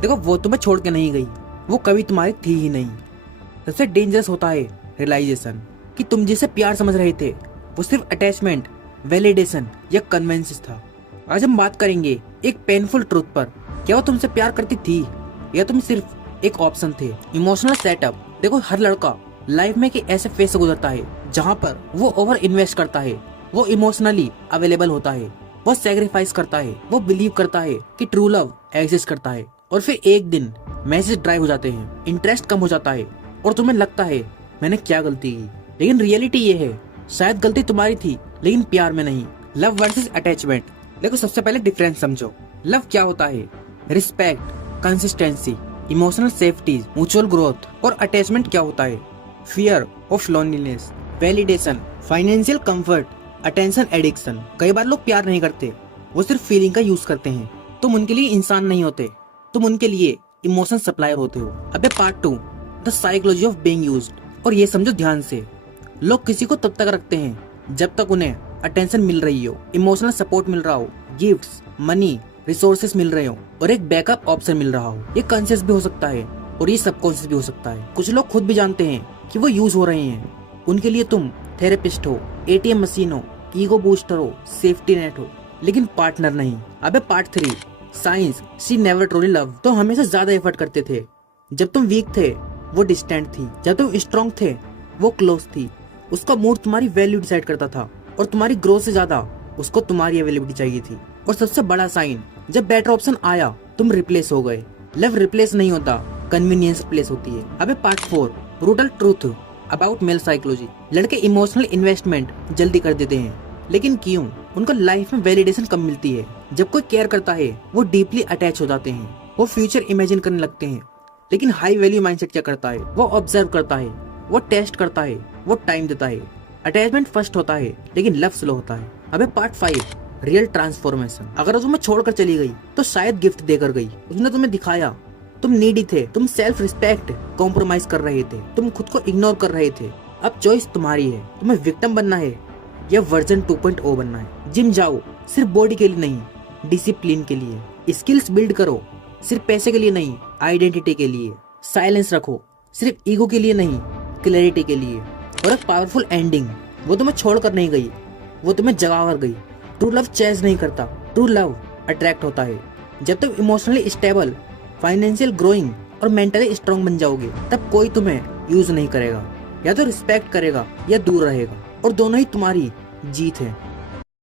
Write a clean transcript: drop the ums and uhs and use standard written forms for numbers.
देखो वो तुम्हें छोड़ के नहीं गई, वो कभी तुम्हारी थी ही नहीं। सबसे डेंजरस होता है रियलाइजेशन कि तुम जिसे प्यार समझ रहे थे वो सिर्फ अटैचमेंट, वैलिडेशन या कन्वेंसेस था। आज हम बात करेंगे एक पेनफुल ट्रूथ पर, क्या वो तुमसे प्यार करती थी या तुम सिर्फ एक ऑप्शन थे। Emotional setup. देखो हर लड़का लाइफ में एक ऐसे फेज से गुजरता है जहाँ पर वो ओवर इन्वेस्ट करता है, वो इमोशनली अवेलेबल होता है, वो सेक्रीफाइस करता है, वो बिलीव करता है कि ट्रू लव एग्जिस्ट करता है, और फिर एक दिन मैसेज ड्राइव हो जाते हैं, इंटरेस्ट कम हो जाता है और तुम्हें लगता है मैंने क्या गलती की। लेकिन रियलिटी ये है शायद गलती तुम्हारी थी लेकिन प्यार में नहीं। Love versus attachment. देखो सबसे पहले डिफरेंस समझो। लव क्या होता है? Respect, consistency, emotional safety, mutual growth. और अटैचमेंट क्या होता है? Fear of loneliness, validation, financial comfort, attention addiction. कई बार लोग प्यार नहीं करते, वो सिर्फ फीलिंग का यूज करते हैं। तुम उनके लिए इंसान नहीं होते, तुम उनके लिए इमोशन सप्लायर होते हो। अबे part 2, the psychology of being used. और ये समझो ध्यान से, लोग किसी को तब तक रखते हैं जब तक उन्हें अटेंशन मिल रही हो, इमोशनल सपोर्ट मिल रहा हो, गिफ्ट्स, मनी, रिसोर्सेस मिल रहे हो और एक बैकअप ऑप्शन मिल रहा हो। ये कॉन्शियस भी हो सकता है और ये सबकॉन्शियस भी हो सकता है। कुछ लोग खुद भी जानते हैं कि वो यूज हो रहे हैं, उनके लिए तुम थेरेपिस्ट हो, एटीएम मशीन हो, ईगो बूस्टर हो, सेफ्टी नेट हो, लेकिन पार्टनर नहीं। अबे part 3, science she never truly love. तो हमेशा ज्यादा एफर्ट करते थे। जब तुम वीक थे वो डिस्टेंट थी, जब तुम स्ट्रॉन्ग थे वो क्लोज थी। उसका मूड तुम्हारी वैल्यू डिसाइड करता था और तुम्हारी ग्रोथ से ज्यादा उसको तुम्हारी अवेलेबिलिटी चाहिए थी। और सबसे बड़ा साइन, जब बेटर ऑप्शन आया तुम रिप्लेस हो गए। लव रिप्लेस नहीं होता, कन्वीनियंस रिप्लेस होती है। अबे part 4, brutal truth about male psychology. लड़के इमोशनल इन्वेस्टमेंट जल्दी कर देते हैं, लेकिन क्यों? उनको लाइफ में वैलिडेशन कम मिलती है। जब कोई केयर करता है वो डीपली अटैच हो जाते हैं, वो फ्यूचर इमेजिन करने लगते हैं। लेकिन हाई वैल्यू माइंडसेट क्या करता है? वो ऑब्जर्व करता है, वो टेस्ट करता है, वो टाइम देता है। अटैचमेंट फर्स्ट होता है लेकिन लव स्लो होता है। अबे पार्ट 5, रियल ट्रांसफॉर्मेशन। अगर वो तुम्हें छोड़कर चली गई तो शायद गिफ्ट देकर गई। उसने तुम्हें दिखाया तुम नीडी थे, तुम सेल्फ रिस्पेक्ट कॉम्प्रोमाइज कर रहे थे, तुम खुद को इग्नोर कर रहे थे। अब चॉइस तुम्हारी है, तुम्हें विक्टिम बनना है या वर्जन 2.0 बनना है। जिम जाओ सिर्फ बॉडी के लिए नहीं, डिसिप्लिन के लिए। स्किल्स बिल्ड करो सिर्फ पैसे के लिए नहीं, आइडेंटिटी के लिए। साइलेंस रखो सिर्फ ईगो के लिए नहीं, क्लैरिटी के लिए। और एक पावरफुल एंडिंग, वो तुम्हें छोड़कर नहीं गई, वो तुम्हें जगा कर गई। ट्रू लव चेज नहीं करता, ट्रू लव अट्रैक्ट होता है। जब तुम इमोशनली स्टेबल, फाइनेंशियल ग्रोइंग और मेंटली स्ट्रांग बन जाओगे तब कोई तुम्हें यूज नहीं करेगा, या तो रिस्पेक्ट करेगा या दूर रहेगा, और दोनों ही तुम्हारी जीत है।